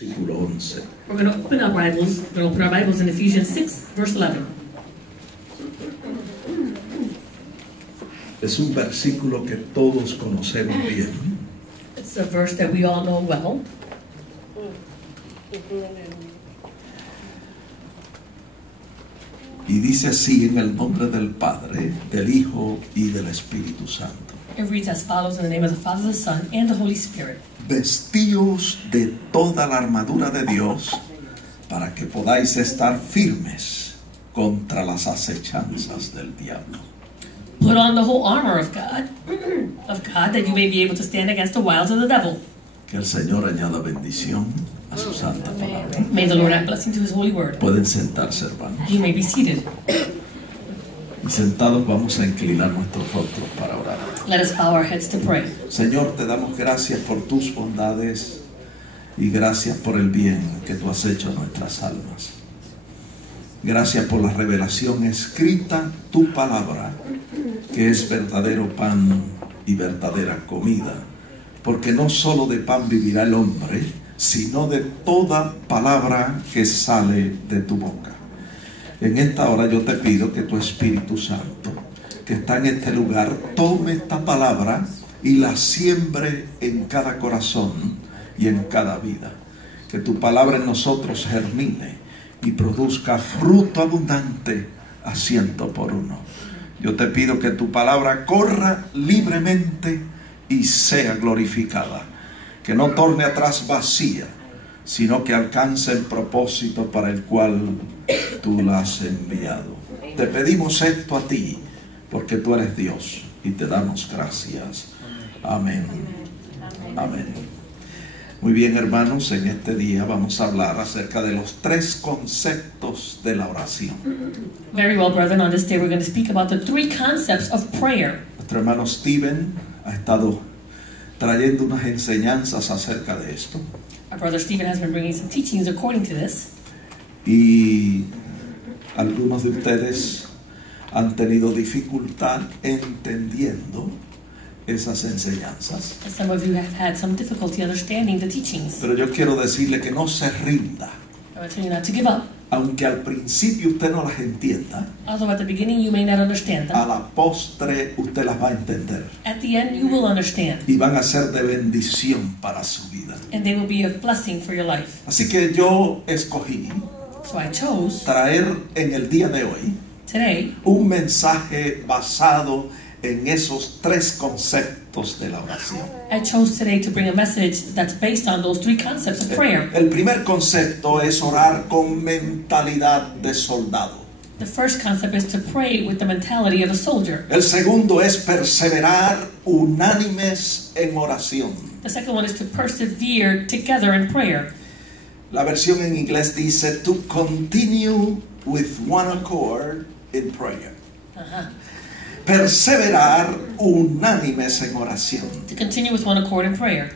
versículo 11. We're going to open our Bibles. We're going to open our Bibles in Ephesians 6, verse 11. Es un versículo que todos conocemos bien. It's a verse that we all know well. Y dice así en el nombre del Padre, del Hijo y del Espíritu Santo. It reads as follows in the name of the Father, the Son, and the Holy Spirit. Vestíos de toda la armadura de Dios para que podáis estar firmes contra las acechanzas del diablo. Put on the whole armor of God, that you may be able to stand against the wiles of the devil. Que el Señor añada bendición a su santa palabra. May the Lord add blessing to His holy word. Pueden sentarse, hermanos. You may be seated. Y sentados vamos a inclinar nuestros rostros para orar. Let us bow our heads to pray. Señor, te damos gracias por tus bondades y gracias por el bien que tú has hecho a nuestras almas. Gracias por la revelación escrita, tu palabra, que es verdadero pan y verdadera comida. Porque no solo de pan vivirá el hombre, sino de toda palabra que sale de tu boca. En esta hora yo te pido que tu Espíritu Santo, que está en este lugar, tome esta palabra y la siembre en cada corazón y en cada vida. Que tu palabra en nosotros germine y produzca fruto abundante a 100 por 1. Yo te pido que tu palabra corra libremente y sea glorificada. Que no torne atrás vacía, sino que alcance el propósito para el cual tú la has enviado. Te pedimos esto a ti, porque tú eres Dios, y te damos gracias. Amén. Amén. Muy bien, hermanos, en este día vamos a hablar acerca de los 3 conceptos de la oración. Very well, brethren. On this day, we're going to speak about the 3 concepts of prayer. Nuestro hermano Steven ha estado trayendo unas enseñanzas acerca de esto. Our brother Stephen has been bringing some teachings according to this. Y algunos de ustedes han tenido dificultad entendiendo esas enseñanzas. And some of you have had some difficulty understanding the teachings. Pero yo quiero decirle que no se rinda. I want to tell you not to give up. Aunque al principio usted no las entienda, Although at the beginning you may not understand a them, la postre usted las va a entender. at the end you will understand. Y van a ser de bendición para su vida. And they will be a blessing for your life. Así que yo escogí So I chose traer en el día de hoy today un mensaje basado en esos 3 conceptos de la oración. I chose today to bring a message that's based on those 3 concepts of prayer. El primer concepto es orar con mentalidad de soldado. The first concept is to pray with the mentality of a soldier. El segundo es perseverar unánimes en oración. The second one is to persevere together in prayer. La versión en inglés dice to continue with one accord in prayer. Perseverar unánimes en oración. To continue with one accord in prayer.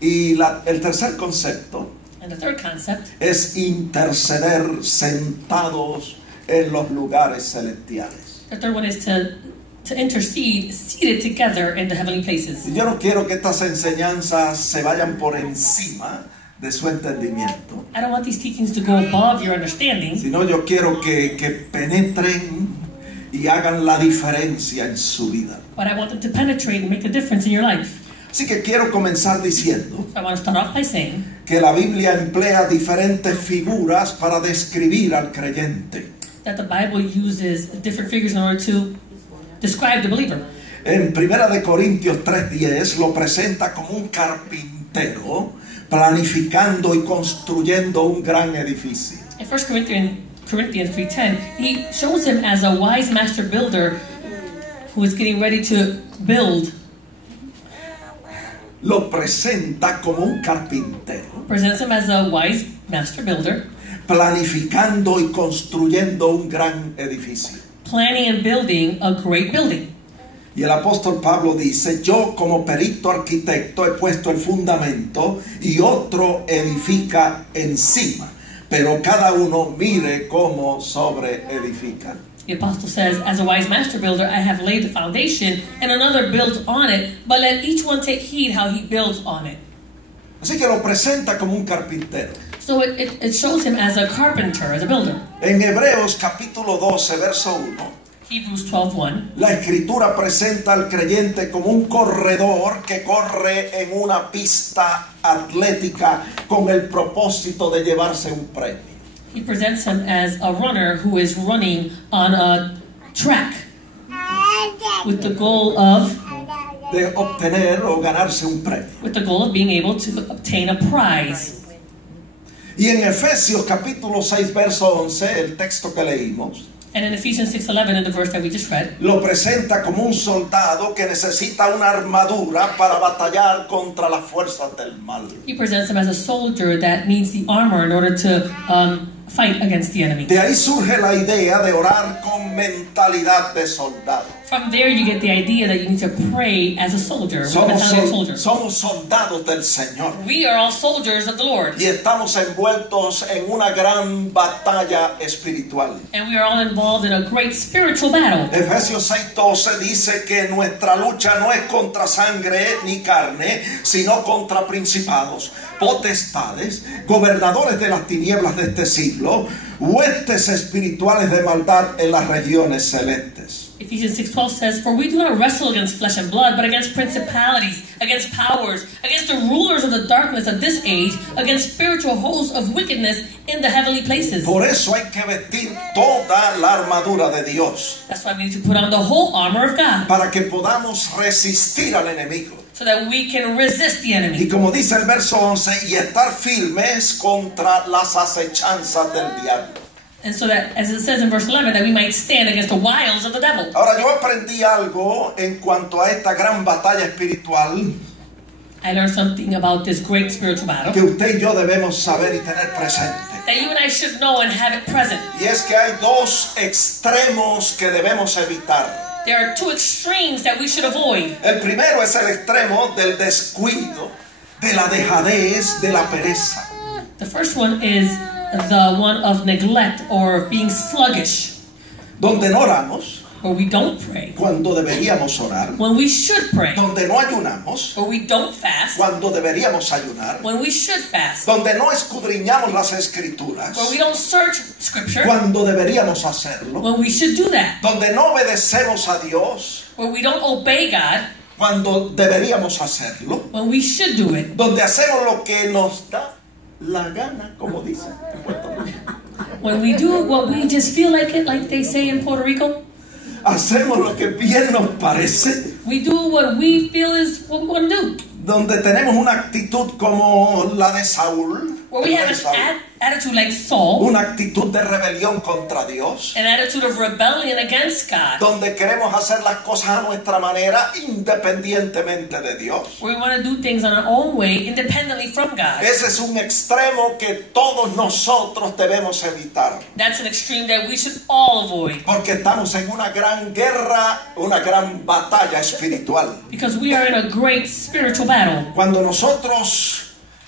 Y el tercer concepto And the third concept es interceder sentados en los lugares celestiales. The third one is to intercede seated together in the heavenly places. Y yo no quiero que estas enseñanzas se vayan por encima de su entendimiento, I don't want these teachings to go above your understanding, sino yo quiero que penetren y hagan la diferencia en su vida. but I want them to penetrate and make a difference in your life. Así que quiero comenzar diciendo So I want to start off by saying que la Biblia emplea diferentes figuras para describir al creyente. that the Bible uses different figures in order to describe the believer. En 1 de Corintios 3:10 lo presenta como un carpintero planificando y construyendo un gran edificio. In 1 Corinthians 3:10, he shows him as a wise master builder who is getting ready to build. Lo presenta como un carpintero Presents him as a wise master builder, planificando y construyendo un gran edificio. planning and building a great building. Y el apóstol Pablo dice, yo como perito arquitecto he puesto el fundamento y otro edifica encima, pero cada uno mire cómo sobre edifica. The apostle says, as a wise master builder, I have laid the foundation, and another builds on it, but let each one take heed how he builds on it. Así que lo presenta como un carpintero. So it shows him as a carpenter, as a builder. En Hebreos capítulo 12, verso 1, Hebrews 12:1. la escritura presenta al creyente como un corredor que corre en una pista atlética con el propósito de llevarse un premio. He presents him as a runner who is running on a track with the goal of De obtener o ganarse un premio. being able to obtain a prize. Y en Efesios capítulo 6, verso 11, el texto que leímos, And in Ephesians 6:11, in the verse that we just read, lo presenta como un soldado que necesita una armadura para batallar contra las fuerzas del mal. he presents him as a soldier that needs the armor in order to fight against the enemy. De ahí surge la idea de orar con mentalidad de soldado. From there, you get the idea that you need to pray as a soldier, with the mentality of a soldier. Somos soldados del Señor. We are all soldiers of the Lord, Y estamos envueltos en una gran batalla espiritual. and we are all involved in a great spiritual battle. Efesios 6:12 dice que nuestra lucha no es contra sangre ni carne, sino contra principados, potestades, gobernadores de las tinieblas de este siglo, huestes espirituales de maldad en las regiones celestes. Ephesians 6:12 says, "For we do not wrestle against flesh and blood, but against principalities, against powers, against the rulers of the darkness of this age, against spiritual hosts of wickedness in the heavenly places." Por eso hay que vestir toda la armadura de Dios, That's why we need to put on the whole armor of God, para que podamos resistir al enemigo. so that we can resist the Y enemy. como dice el verso 11, y estar firmes contra las acechanzas del diablo. And so that, as it says in verse 11, that we might stand against the wiles of the devil. Ahora yo aprendí algo en cuanto a esta gran batalla espiritual I learned something about this great spiritual battle que usted y yo debemos saber y tener presente. that you and I should know and have it present. Y es que hay dos extremos que debemos evitar. There are two extremes that we should avoid. El primero es el extremo del descuido, de la dejadez, de la pereza. The first one is the one of neglect or being sluggish, Donde no oramos where we don't pray cuando deberíamos orar. when we should pray, Donde no ayunamos where we don't fast cuando deberíamos ayunar. when we should fast, Donde no escudriñamos las escrituras where we don't search scripture cuando deberíamos hacerlo. when we should do that, Donde no obedecemos a Dios where we don't obey God cuando deberíamos hacerlo. when we should do it, Donde hacemos lo que nos da la gana, como dicen en Puerto Rico. when we do what we just feel like it, like they say in Puerto Rico. Hacemos lo que bien nos parece. We do what we feel is what we want to do. Donde tenemos una actitud como la de Saúl. Where we have an attitude like Saul, Una actitud de rebelión contra Dios. an attitude of rebellion against God, Donde queremos hacer las cosas a nuestra manera independientemente de Dios. where we want to do things on our own way, independently from God. Ese es un extremo que todos nosotros debemos evitar. That's an extreme that we should all avoid, Porque estamos en una gran guerra, una gran batalla espiritual. because we are in a great spiritual battle. Cuando nosotros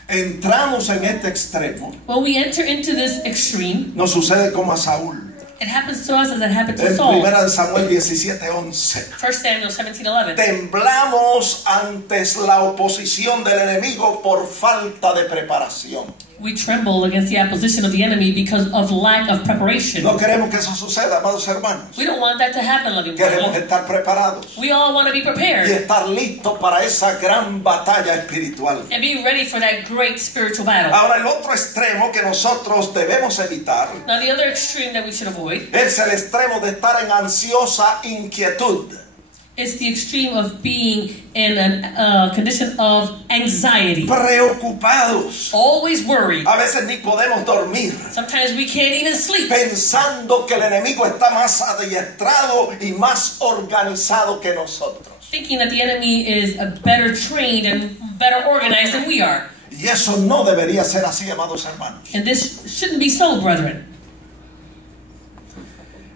entramos en este extremo, When we enter into this extreme, nos sucede como a Saúl. it happens to us as it happened to En Saul. 1 Samuel 17:11. 1 Samuel 17:11. Temblamos ante la oposición del enemigo por falta de preparación. We tremble against the opposition of the enemy because of lack of preparation. No queremos que eso suceda, amados hermanos. We don't want that to happen, loving Queremos brother. estar preparados We all want to be y prepared estar listos para esa gran batalla espiritual. and be ready for that great spiritual battle. Ahora, el otro extremo que nosotros debemos evitar Now, the other extreme that we should avoid es el extremo de estar en ansiosa inquietud. is the extreme of being in a condition of anxiety, Preocupados. always worried. A veces ni podemos dormir, Sometimes we can't even sleep, pensando que el enemigo está más adiestrado y más organizado que nosotros. thinking that the enemy is better trained and better organized than we are. Y eso no debería ser así, amados hermanos. And this shouldn't be so, brethren.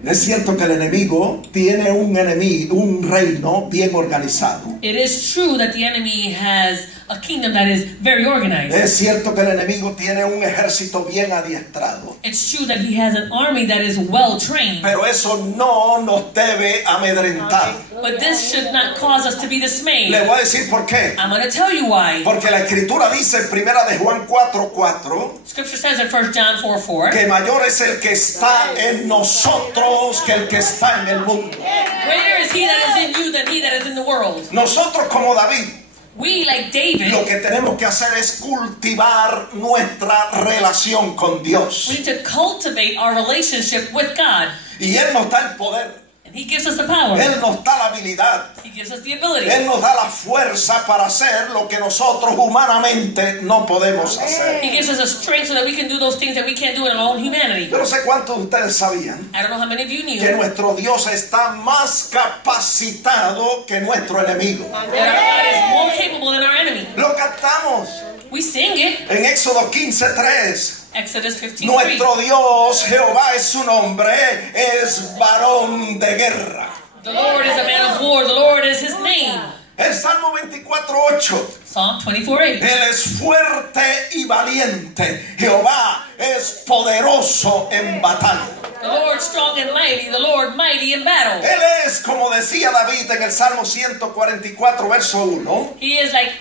Es cierto que el enemigo tiene un reino bien organizado. It is true that the enemy has a kingdom that is very organized. Es cierto que el enemigo tiene un ejército bien adiestrado, It's true that he has an army that is well trained. pero eso no nos debe amedrentar. But this should not cause us to be dismayed. Le voy a decir por qué. I'm going to tell you why. Porque la escritura dice en primera de Juan 4:4 Scripture says in 1 John 4:4, que mayor es el que está en nosotros que el que está en el mundo. greater is he that is in you than he that is in the world. Nosotros como David, We, like David, lo que tenemos que hacer es cultivar nuestra relación con Dios. we need to cultivate our relationship with God. Y Él nos da el poder, And he gives us the power. Él nos da la habilidad, He gives us the ability. Él nos da la fuerza para hacer lo que nosotros humanamente no podemos hacer. He gives us a strength so that we can do those things that we can't do in our own humanity. Yo no sé cuántos de ustedes sabían I don't know how many of you que knew nuestro Dios está más capacitado que nuestro enemigo. that our God is more capable than our enemy. Lo cantamos We sing it. en Éxodo 15:3. Exodus 15:3. Nuestro Dios, Jehová es su nombre, es varón de guerra. The Lord is a man of war. The Lord is his name. El Salmo 24:8. Psalm 24:8. Él es fuerte y valiente. Jehová es poderoso en batalla. The Lord strong and mighty. The Lord mighty in battle. Él es, como decía David en el Salmo 144, verso 1, He is like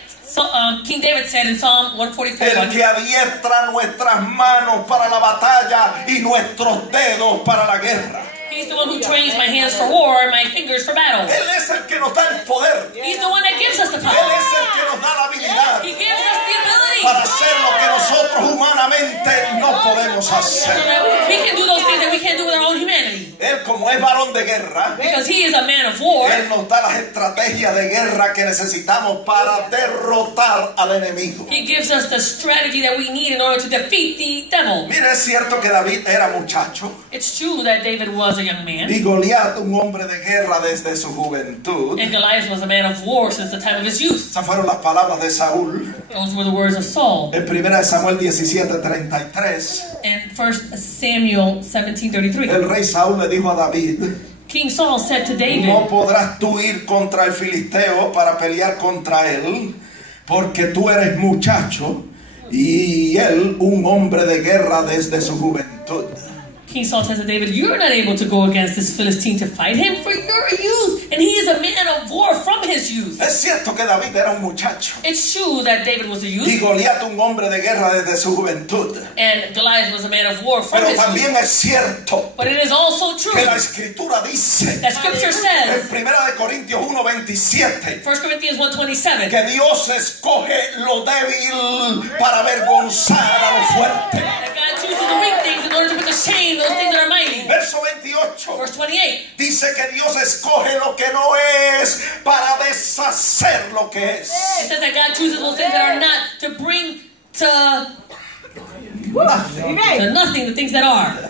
King David said in Psalm 144. el que adiestra nuestras manos para la batalla y nuestros dedos para la guerra. He's the one who trains my hands for war and my fingers for battle. Él es el que nos da el poder. He's the one that gives us the Él power. es el que nos da la habilidad He gives us the ability para hacer lo que nosotros humanamente no podemos so hacer. that we can do those things that we can't do with our own humanity. Él, como es varón de guerra, Because he is a man of war. Él nos da las estrategias de guerra que necesitamos para derrotar al enemigo. He gives us the strategy that we need in order to defeat the devil. Mira, es cierto que David era muchacho It's true that David was a young man. y Goliat un hombre de guerra desde su juventud. And Goliath was a man of war since the time of his youth. Esas fueron las palabras de Saúl Those were the words of Saul. en 1 Samuel 17:33. In 1 Samuel 17:33, El rey Saúl le dijo a David: King Saul said to David, no podrás tú ir contra el filisteo para pelear contra él, porque tú eres muchacho y él un hombre de guerra desde su juventud. King Saul says to David, you're not able to go against this Philistine to fight him, for you're a youth, and he is a man of war from his youth. Es cierto que David era un muchacho It's true that David was a y youth, Goliat un hombre de guerra desde su juventud, and Goliath was a man of war from pero his youth. también es cierto But it is also true que la escritura dice that Scripture en says, 1 Corintios 1:27 1 Corinthians 1:27, que Dios escoge lo débil para avergonzar a lo fuerte. that God chooses the weak things in order to put to shame those things that are mighty. Verso 28 Verse 28, dice que Dios escoge lo que no es para deshacer lo que es. it says that God chooses those things that are not to bring to nothing the things that are.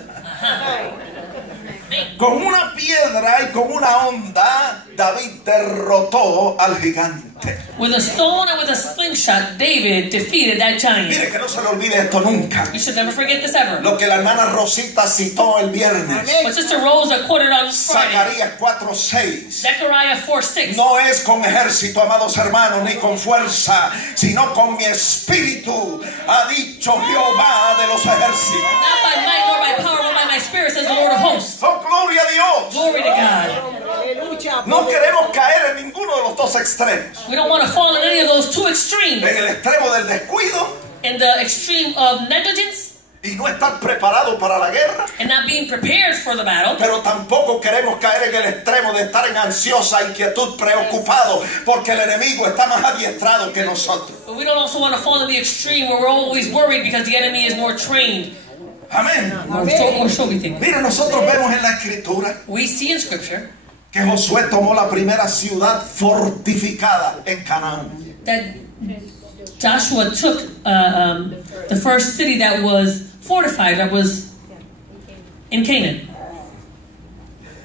Con una piedra y con una onda, David derrotó al gigante. With a stone and with a slingshot, David defeated that giant. Mire que no se le olvide esto nunca. You should never forget this ever. Lo que la hermana Rosita citó el viernes. But Sister Rosa quoted on Friday, Zacarías 4:6. Zechariah 4:6. No es con ejército, amados hermanos, ni con fuerza, sino con mi espíritu, ha dicho Jehová de los ejércitos. Not by might nor by power, but by my spirit, says the Lord of hosts. Oh, gloria a Dios. Glory to God. No queremos caer en ninguno de los dos extremos. We don't want to fall in any of those two extremes. En el extremo del descuido In the extreme of negligence y no estar preparado para la guerra, and not being prepared for the battle. pero tampoco queremos caer en el extremo de estar en ansiosa inquietud, preocupado, porque el enemigo está más adiestrado que nosotros. But we don't also want to fall in the extreme where we're always worried because the enemy is more trained. Amén. Or so we think. Mira, nosotros vemos en la escritura We see in Scripture que Josué tomó la primera ciudad fortificada en Canaán. that Joshua took the first city that was fortified, that was in Canaan.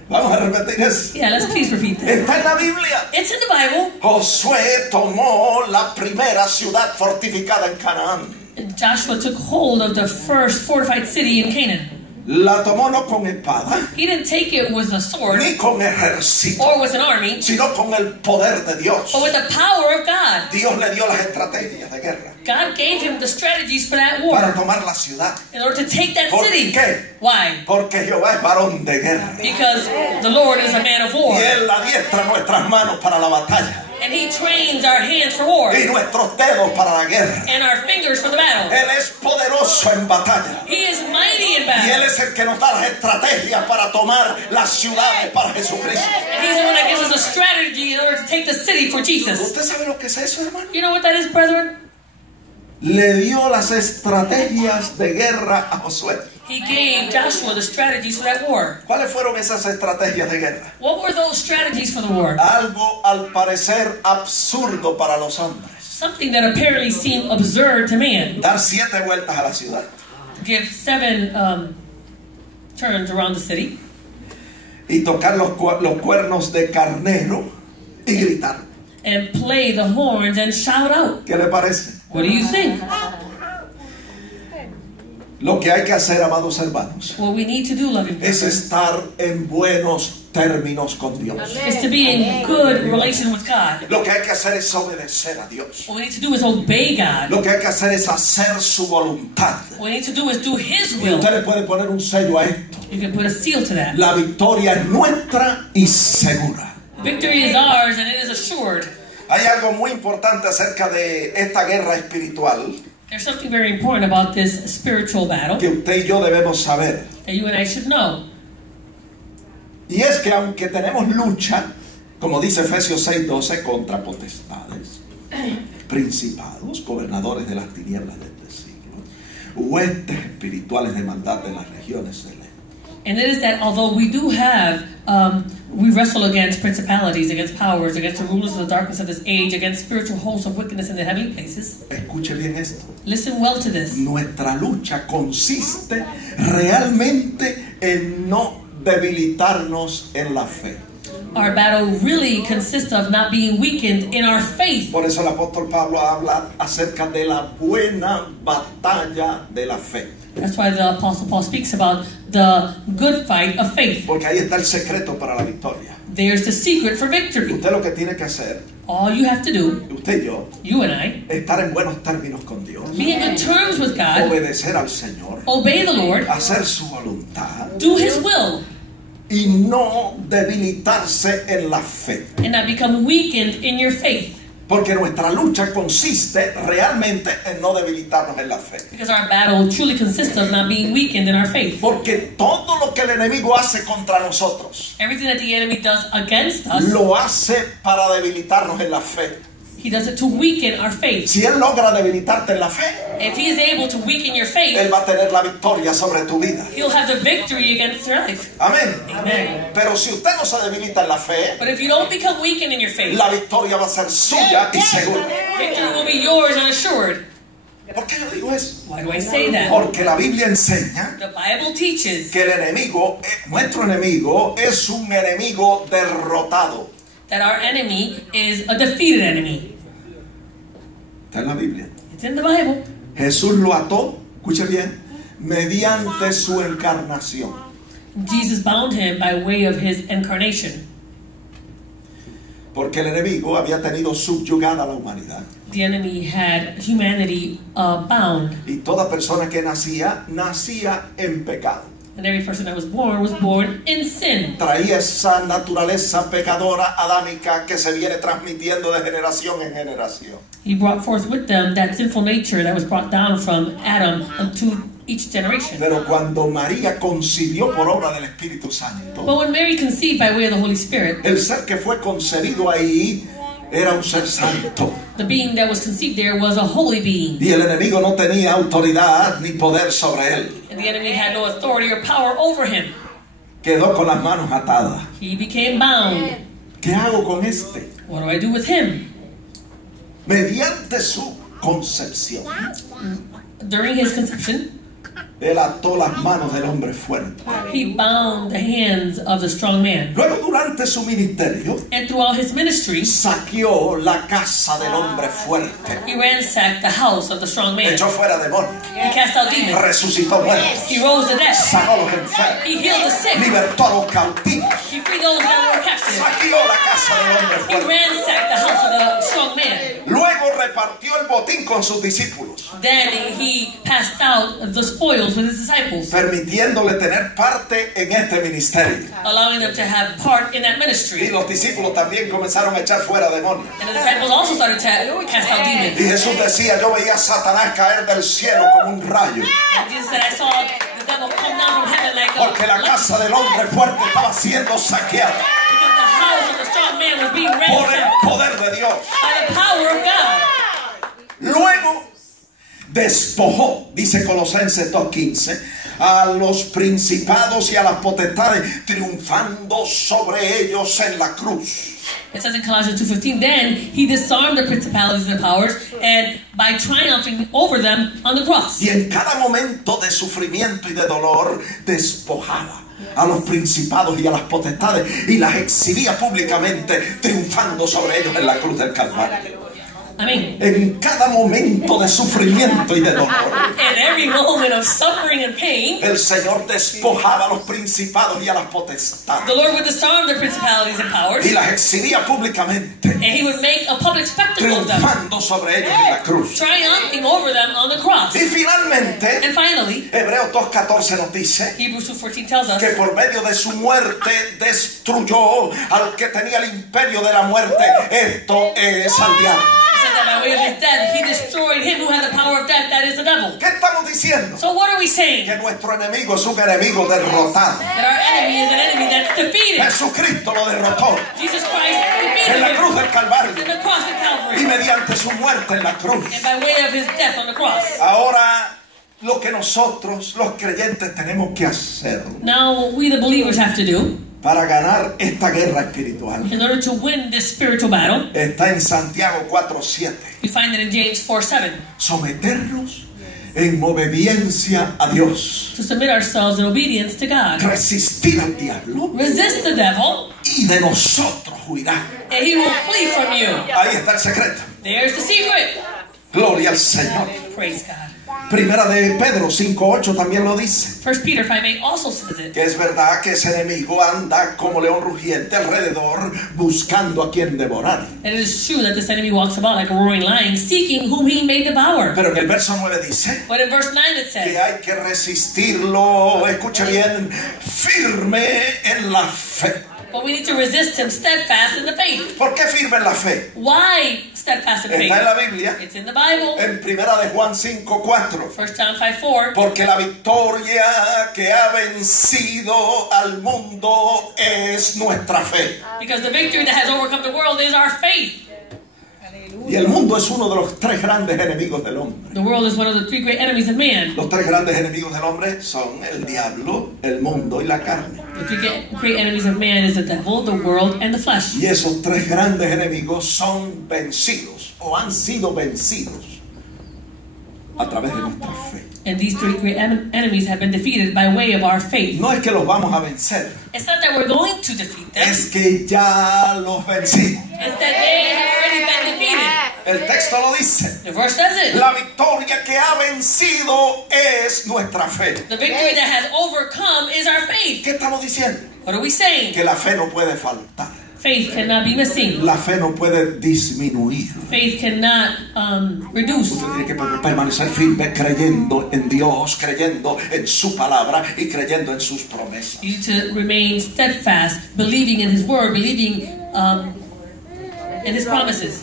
Vamos a repetir eso. Yeah, let's please repeat that. Está en la Biblia. It's in the Bible. Josué tomó la primera ciudad fortificada en Canaán. Joshua took hold of the first fortified city in Canaan. la tomó no con espada, He didn't take it with a sword ni con ejército, or with an army, sino con el poder de Dios. but with the power of God. Dios le dio las estrategias de guerra God gave him the strategies for that para war tomar la ciudad. in order to take that ¿Por city. qué? Why? Porque Jehová es varón de guerra. Because the Lord is a man of war. Y Él adiestra nuestras manos para la batalla And He trains our hands for war y nuestros dedos para la guerra. and our fingers for the battle. Él es poderoso en batalla. He is mighty in Y Él battle. es el que nos da las estrategias para tomar las ciudades para Jesucristo. And He's the one that gives us a strategy in order to take the city for Jesus. ¿Usted sabe lo que es eso, hermano? You know what that is, brethren? Le dio las estrategias de guerra a Josué. He gave Joshua the strategies for that war. ¿Cuáles fueron esas estrategias de guerra? What were those strategies for the war? Algo al parecer absurdo para los hombres. Something that apparently seemed absurd to man. Dar 7 vueltas a la ciudad. Give 7 turns around the city Y tocar los cuernos de carnero y gritar. and play the horns and shout out. ¿Qué le parece? What do you think? Lo que hay que hacer, amados hermanos, What we need to do, loving es brethren, estar en buenos términos con Dios. is to be in good relation with God. Lo que hay que hacer es obedecer a Dios. What we need to do is obey God. Lo que hay que hacer es hacer su voluntad. What we need to do is do His Y will. usted le puede poner un sello a esto. You can put a seal to that. La victoria es nuestra y segura. Victory is ours and it is assured. Hay algo muy importante acerca de esta guerra espiritual There's something very important about this spiritual battle que usted y yo debemos saber. that you and I should know. Y es que aunque tenemos lucha, como dice Efesios 6:12, contra potestades, principados, gobernadores de las tinieblas de este siglo, huestes espirituales de maldad de las regiones celestes. And it is that although we do have, we wrestle against principalities, against powers, against the rulers of the darkness of this age, against spiritual hosts of wickedness in the heavenly places. Escuche bien esto. Listen well to this. Nuestra lucha consiste realmente en no debilitarnos en la fe. Our battle really consists of not being weakened in our faith. Por eso el apóstol Pablo habla acerca de la buena batalla de la fe. That's why the Apostle Paul speaks about the good fight of faith. Porque ahí está el secreto para la victoria. There's the secret for victory. Usted lo que tiene que hacer, All you have to do, usted y yo, you and I, estar en buenos términos con Dios, be in good terms with God, obedecer al Señor, obey the Lord, hacer su voluntad do His will, y no debilitarse en la fe. and not become weakened in your faith. Porque nuestra lucha consiste realmente en no debilitarnos en la fe. Because our battle truly consists of not being weakened in our faith. Porque todo lo que el enemigo hace contra nosotros, Everything that the enemy does against us, lo hace para debilitarnos en la fe. he does it to weaken our faith. Si él logra debilitarte en la fe, If he is able to weaken your él faith, va a tener la victoria sobre tu vida. he'll have the victory against your life. Amén. Amen. Pero si usted no se debilita en la fe, But if you don't become weakened in your faith, la victoria va a ser suya y segura. victory will be yours and assured. ¿Por qué yo digo eso? Why do I say that? Porque la Biblia enseña The Bible teaches que el enemigo, nuestro enemigo, es un enemigo derrotado. that our enemy is a defeated enemy. Está en la Biblia. It's in the Bible. Jesús lo ató, escuche bien, mediante su encarnación. Jesus bound him by way of his incarnation. Porque el enemigo había tenido subyugada a la humanidad. The enemy had humanity bound, Y toda persona que nacía en pecado. and every person that was born in sin. Traía esa naturaleza pecadora adámica que se viene transmitiendo de generación en generación. He brought forth with them that sinful nature that was brought down from Adam unto each generation. Pero cuando María concibió por obra del Espíritu Santo, But when Mary conceived by way of the Holy Spirit, el ser que fue concebido ahí era un ser santo. the being that was conceived there was a holy being. Y el enemigo no tenía autoridad ni poder sobre él. And the enemy had no authority or power over him. Quedó con las manos atadas. He became bound. ¿Qué hago con este? What do I do with him? Mediante su concepción, During his conception, Él ató las manos del hombre fuerte. He bound the hands of the strong man. Luego, durante su ministerio, And throughout his ministry, saqueó la casa del hombre fuerte. he ransacked the house of the strong man. Echó fuera demonios. He cast out demons. Resucitó muertos. He rose the dead. Sanó a los enfermos. He healed the sick. Libertó a los cautivos. He freed those that were captive. Saqueó la casa del hombre He fuerte. ransacked the house of the strong man. Luego repartió el botín con sus discípulos, Then he passed out the spoils with his disciples, permitiéndole tener parte en este ministerio. allowing them to have part in that Y ministry. los discípulos también comenzaron a echar fuera demonios. And the disciples also started to cast out Y demons. Jesús decía, yo veía a Satanás caer del cielo como un rayo, And Jesus said, I saw the devil come down from heaven like a porque la casa del hombre fuerte estaba siendo saqueada because the house of the strong man was being por el ransacked poder de Dios. by the power of God. Luego despojó, dice Colosenses 2:15, a los principados y a las potestades, triunfando sobre ellos en la cruz. It says in Colossians 2:15, then he disarmed the principalities and the powers, and by triumphing over them on the cross. Y en cada momento de sufrimiento y de dolor despojaba a los principados y a las potestades y las exhibía públicamente, triunfando sobre ellos en la cruz del Calvario. En cada momento de sufrimiento y de dolor, in every moment of suffering and pain, el Señor despojaba a los principados y a las potestades the Lord would disarm the principalities and powers, y las exhibía públicamente, and he would make a public spectacle of them, triunfando sobre ellos en la cruz. triumphing over them on the cross. Y finalmente, And finally, Hebreos 2:14 nos dice Hebrews 2:14 tells us que por medio de su muerte destruyó al que tenía el imperio de la muerte. Esto es al diablo. He said that by way of his death, he destroyed him who had the power of death, that is the devil. ¿Qué estamos diciendo? So what are we saying? Que nuestro enemigo es un enemigo derrotado. That our enemy is an enemy that's defeated. Jesucristo lo derrotó Jesus Christ en defeated la him cruz del Calvario in the cross of y Calvary, mediante su muerte en la cruz. and by way of his death on the cross. Ahora, lo que nosotros, los creyentes, tenemos que hacer Now we the believers have to do, para ganar esta guerra espiritual in order to win this spiritual battle, está en Santiago 4:7. we find it in James 4:7. Someternos en obediencia a Dios, To submit ourselves in obedience to God. resistir al diablo Resist the devil, y de nosotros huirá. and he will flee from you. Ahí está el secreto. There's the secret. Gloria al Señor. Praise God. Primera de Pedro 5:8 también lo dice, 1 Peter 5:8 also says it. que es verdad que ese enemigo anda como león rugiente alrededor buscando a quien devorar. And it is true that this enemy walks about like a roaring lion, seeking whom he may devour. Pero en el verso 9 dice But in verse 9 it que says, hay que resistirlo, escuche bien, firme en la fe. but we need to resist him steadfast in the faith. ¿Por qué firme en la fe? Why steadfast in Está en la faith? Biblia, It's in the Bible. en Primera de Juan 5:4. 1 John 5:4. Porque la victoria que ha vencido al mundo es nuestra fe. Because the victory that has overcome the world is our faith. Y el mundo es uno de los tres grandes enemigos del hombre. The world is one of the three great enemies of man. Los tres grandes enemigos del hombre son el diablo, el mundo y la carne. The three great enemies of man is the devil, the world, and the flesh. Y esos tres grandes enemigos son vencidos o han sido vencidos a través de nuestra fe. And these three great enemies have been defeated by way of our faith. No es que los vamos a vencer, It's not that we're going to defeat them. es que ya los vencimos. It's that they have already been defeated. El texto lo dice. The verse says it. La victoria que ha vencido es nuestra fe. The victory that has overcome is our faith. ¿Qué estamos diciendo? What are we saying? Que la fe no puede faltar. Faith cannot be missing. La fe no puede disminuir. Faith cannot reduce. Usted tiene que permanecer firme creyendo en Dios, creyendo en su palabra y creyendo en sus promesas. You need to remain steadfast, believing in His word, believing in His promises.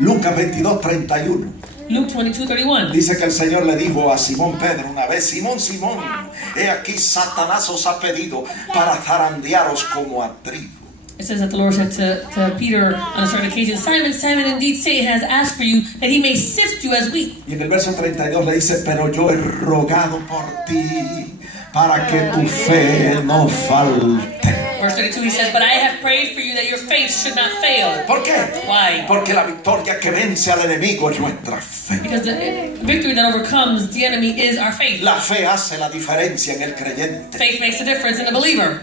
Lucas 22:31 Luke 22:31. dice que el Señor le dijo a Simón Pedro una vez: Simón, Simón, he aquí Satanás os ha pedido para zarandearos como a trigo. It says that the Lord said to Peter on a certain occasion, Simon, Simon, indeed Satan has asked for you that he may sift you as wheat. Y en el verso 32 le dice: pero yo he rogado por ti para que tu fe no falte. Verse 32, he says, but I have prayed for you that your faith should not fail. ¿Por qué? Why? Porque la victoria que vence al enemigo es nuestra fe. Because the victory that overcomes the enemy is our faith. La fe hace la diferencia en el creyente. Faith makes a difference in the believer.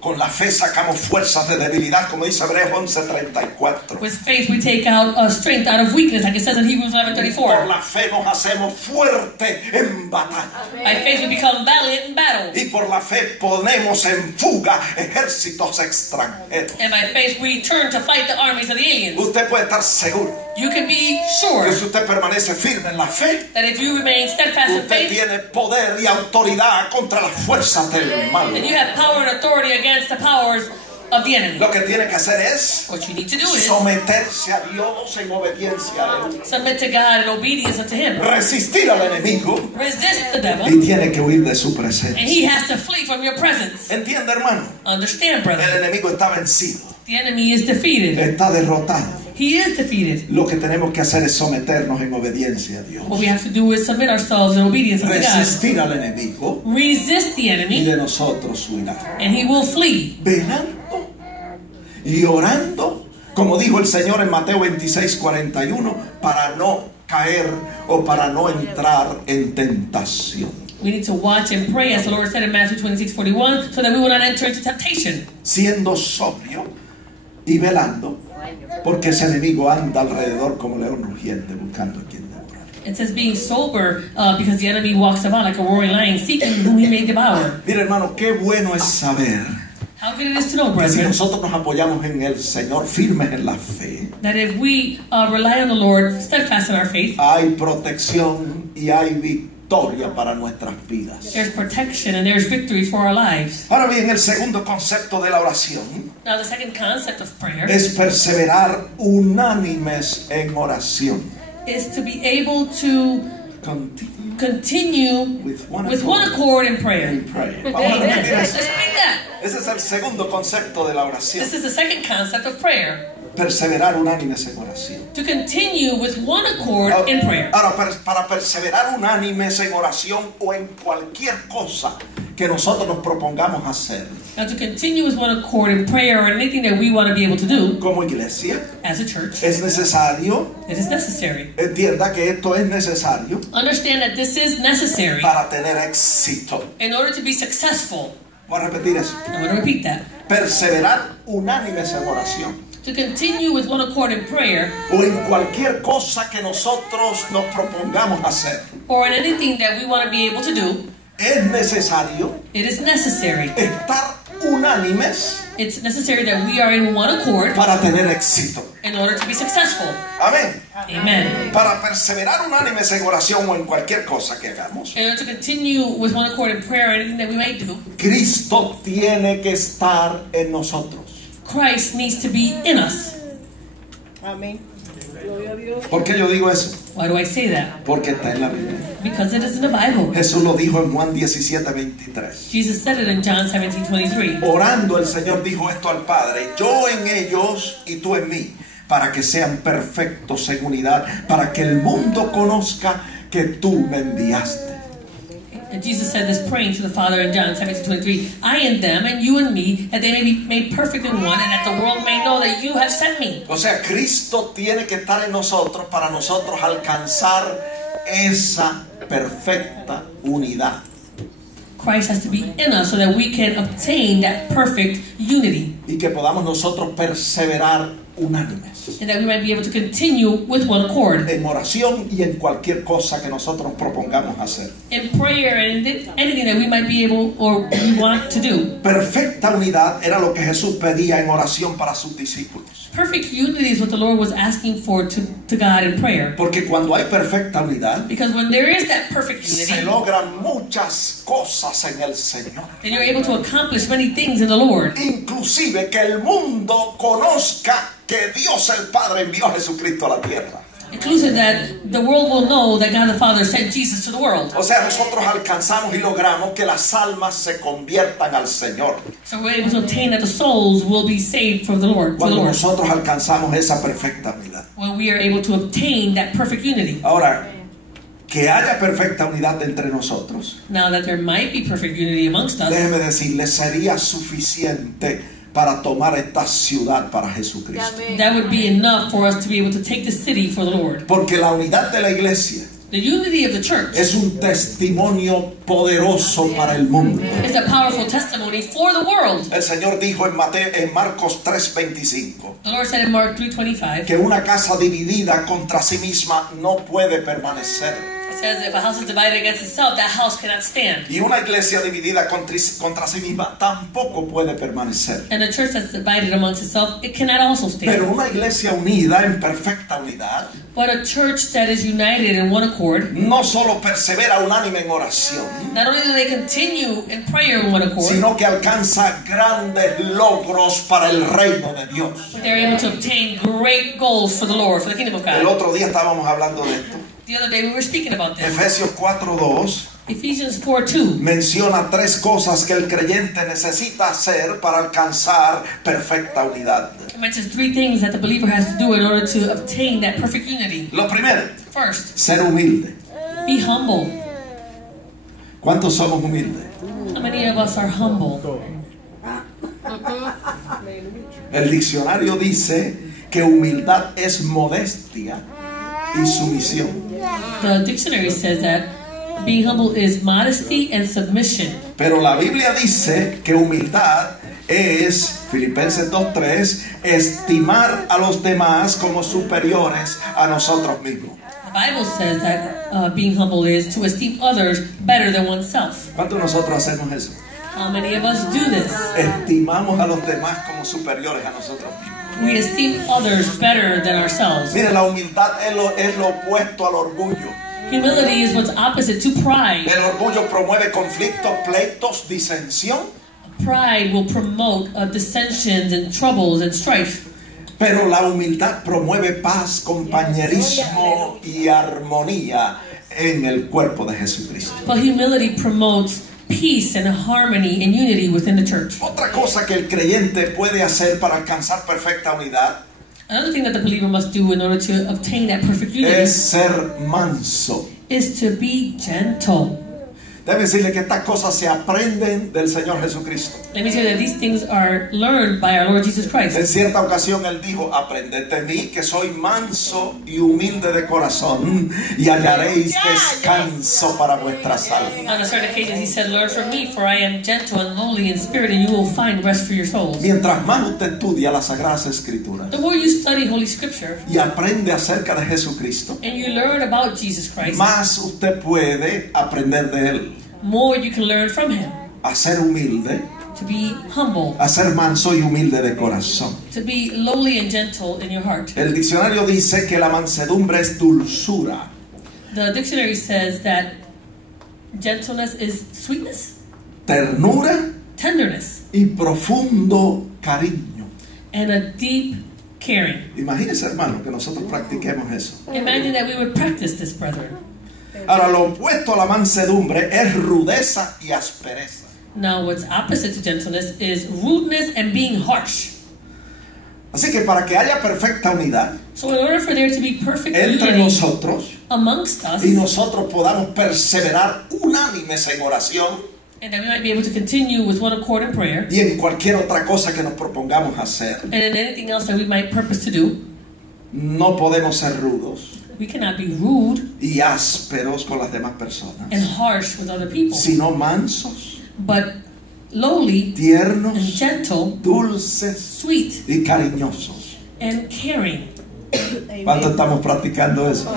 Con la fe sacamos fuerzas de debilidad, como dice Hebreos 11:34. With faith we take out strength out of weakness, like it says in Hebrews 11:34. Por la fe nos hacemos fuertes en batalla. By faith we become valiant in battle. Y por la fe ponemos en fuga ejércitos extranjeros. And by faith we turn to fight the armies of the aliens. Usted puede estar seguro You can be sure que si usted permanece firme en la fe, that if you remain steadfast in usted faith, tiene poder y autoridad contra las fuerzas del mal. then you have power and authority against the powers of the enemy. Lo que tiene que hacer es What you need to do is someterse a Dios en obediencia a Él. submit to God in obedience unto Him. Resistir al enemigo Resist the devil, y tiene que huir de su and presencia. he has to flee from your presence. ¿Entiende, hermano? Understand, El brother. enemigo está vencido, The enemy is defeated. está derrotado. He is defeated. Lo que tenemos que hacer es someternos en obediencia a Dios. What we have to do is submit ourselves in obedience unto God. Resistir al enemigo Resist the y enemy, de nosotros huirá. and he will flee. Velando y orando, como dijo el Señor en Mateo 26:41, para no caer o para no entrar en tentación. We need to watch and pray, as the Lord said in Matthew 26:41, so that we will not enter into temptation. Siendo sobrio y velando, porque ese enemigo anda alrededor como león rugiente buscando a quien devorar. It says being sober, because the enemy walks about like a roaring lion, seeking whom he may devour. Mira, hermano, qué bueno es saber How good it is to know, que si brethren, nosotros nos apoyamos en el Señor, firmes en la fe, that if we rely on the Lord, steadfast in our faith, hay protección y hay victoria para nuestras vidas. there's protection and there's victory for our lives. Ahora bien, el segundo concepto de la oración Now, the second concept of prayer es perseverar unánimes en oración. is to be able to continue With one accord in prayer. in prayer. Vamos a repetir Let's eso. repeat that. Ese es el segundo concepto de la oración. This is the second concept of prayer. Perseverar unánimes en oración. To continue with one accord in prayer. Ahora, para perseverar unánimes en oración o en cualquier cosa que nosotros nos propongamos hacer Now, to continue with one accord in prayer or anything that we want to be able to do como iglesia, as a church, es necesario, it is necessary. entienda que esto es necesario Understand that this is necessary para tener éxito. in order to be successful. Voy a repetir eso. I'm going to repeat that. Perseverar unánimes en oración To continue with one accord in prayer o en cualquier cosa que nosotros nos propongamos hacer, or in anything that we want to be able to do, es necesario it is necessary. estar unánimes It's necessary that we are in one accord para tener éxito. in order to be successful. Amén. Amen. Para perseverar unánimes en oración o en cualquier cosa que hagamos, In order to continue with one accord in prayer or anything that we may do, Cristo tiene que estar en nosotros. Christ needs to be in us. Amén. ¿Por qué yo digo eso? Why do I say that? Porque está en la Biblia. Because it is in the Bible. Jesús lo dijo en Juan 17:23. Jesus said it in John 17:23. Orando el Señor dijo esto al Padre: yo en ellos y tú en mí, para que sean perfectos en unidad, para que el mundo conozca que tú me enviaste. And Jesus said this praying to the Father in John 17:23. I in them and you in me, that they may be made perfect in one, and that the world may know that you have sent me. O sea, Cristo tiene que estar en nosotros para nosotros alcanzar esa perfecta unidad. Christ has to be in us so that we can obtain that perfect unity, Y que podamos nosotros perseverar unánimes and that we might be able to continue with one accord en oración y en cualquier cosa que nosotros propongamos hacer. in prayer and in anything that we might be able or we want to do. Perfecta unidad era lo que Jesús pedía en oración para sus discípulos. Perfect unity is what the Lord was asking for to God in prayer. Porque cuando hay perfecta unidad, Because when there is that perfect se unity, logran muchas cosas en el Señor. then you're able to accomplish many things in the Lord. Inclusive que el mundo conozca que Dios el Padre envió a Jesucristo a la tierra. Inclusive that the world will know that God the Father sent Jesus to the world. O sea, nosotros alcanzamos y logramos que las almas se conviertan al Señor. So we're able to obtain that the souls will be saved from the Lord. To the Cuando Lord. nosotros alcanzamos esa perfecta unidad. When we are able to obtain that perfect unity. Ahora, que haya perfecta unidad entre nosotros, Now that there might be perfect unity amongst us, déjeme decirle, sería suficiente para tomar esta ciudad para Jesucristo. that would be enough for us to be able to take the city for the Lord. Porque la unidad de la iglesia The unity of the church es un testimonio poderoso para el mundo. is a powerful testimony for the world. El Señor dijo en Marcos 3:25 The Lord said in Mark 3:25, que una casa dividida contra sí misma no puede permanecer. it says, if a house is divided against itself, that house cannot stand. Y una iglesia dividida contra sí misma tampoco puede permanecer. And a church that's divided amongst itself, it cannot also stand. Pero una iglesia unida en perfecta unidad But a church that is united in one accord, no solo persevera unánime en oración, not only do they continue in prayer in one accord, sino que alcanza grandes logros para el reino de Dios. but they're able to obtain great goals for the Lord, for the kingdom of El God. otro día estábamos hablando de esto. The other day we were speaking about this. Efesios 4:2 Ephesians 4:2 menciona 3 cosas que el creyente necesita hacer para alcanzar perfecta unidad. It mentions 3 things that the believer has to do in order to obtain that perfect unity. Lo primero, First, ser humilde. be humble. ¿Cuántos somos humildes? How many of us are humble? El diccionario dice que humildad es modestia y sumisión. The dictionary says that being humble is modesty and submission. Pero la Biblia dice que humildad es, Filipenses 2:3, estimar a los demás como superiores a nosotros mismos. The Bible says that being humble is to esteem others better than oneself. ¿Cuántos de nosotros hacemos eso? How many of us do this? Estimamos a los demás como superiores a nosotros mismos. We esteem others better than ourselves. Mire, la humildad es lo opuesto al orgullo. Humility is what's opposite to pride. El orgullo promueve conflictos, pleitos, disensión. Pride will promote dissensions and troubles and strife. Pero la humildad promueve paz, compañerismo y armonía en el cuerpo de Jesucristo. But humility promotes peace and harmony and unity within the church. Otra cosa que el creyente puede hacer para alcanzar perfecta unidad Another thing that the believer must do in order to obtain that perfect unity es ser manso. is to be gentle. Debe decirle que estas cosas se aprenden del Señor Jesucristo. Let me tell you that these things are learned by our Lord Jesus En Christ. cierta ocasión Él dijo, aprended de mí que soy manso y humilde de corazón y hallaréis descanso para vuestras almas. On a certain occasion he said, learn from me, for I am gentle and lowly in spirit, and you will find rest for your souls. Mientras más usted estudia las Sagradas Escrituras The more you study Holy Scripture y aprende acerca de Jesucristo, and you learn about Jesus Christ, más usted puede aprender de Él. more you can learn from him. A ser humilde, To be humble, a ser manso y humilde de corazón. to be lowly and gentle in your heart. El diccionario dice que la mansedumbre es dulzura, The dictionary says that gentleness is sweetness, ternura tenderness, y profundo cariño. and a deep caring. Imagínese, hermano, que nosotros practiquemos eso. Imagine that we would practice this, brethren. Ahora, lo opuesto a la mansedumbre es rudeza y aspereza. Now, what's opposite to gentleness is rudeness and being harsh. Así que para que haya perfecta unidad So in order for there to be perfect entre unity nosotros amongst us, y nosotros podamos perseverar unánimes en oración and that we might be able to continue with one accord in prayer, y en cualquier otra cosa que nos propongamos hacer, and in anything else that we might purpose to do, no podemos ser rudos we cannot be rude y ásperos con las demás personas, and harsh with other people, sino mansos, but lowly and tiernos, gentle, dulces sweet, y cariñosos. and caring. ¿Cuánto estamos practicando eso?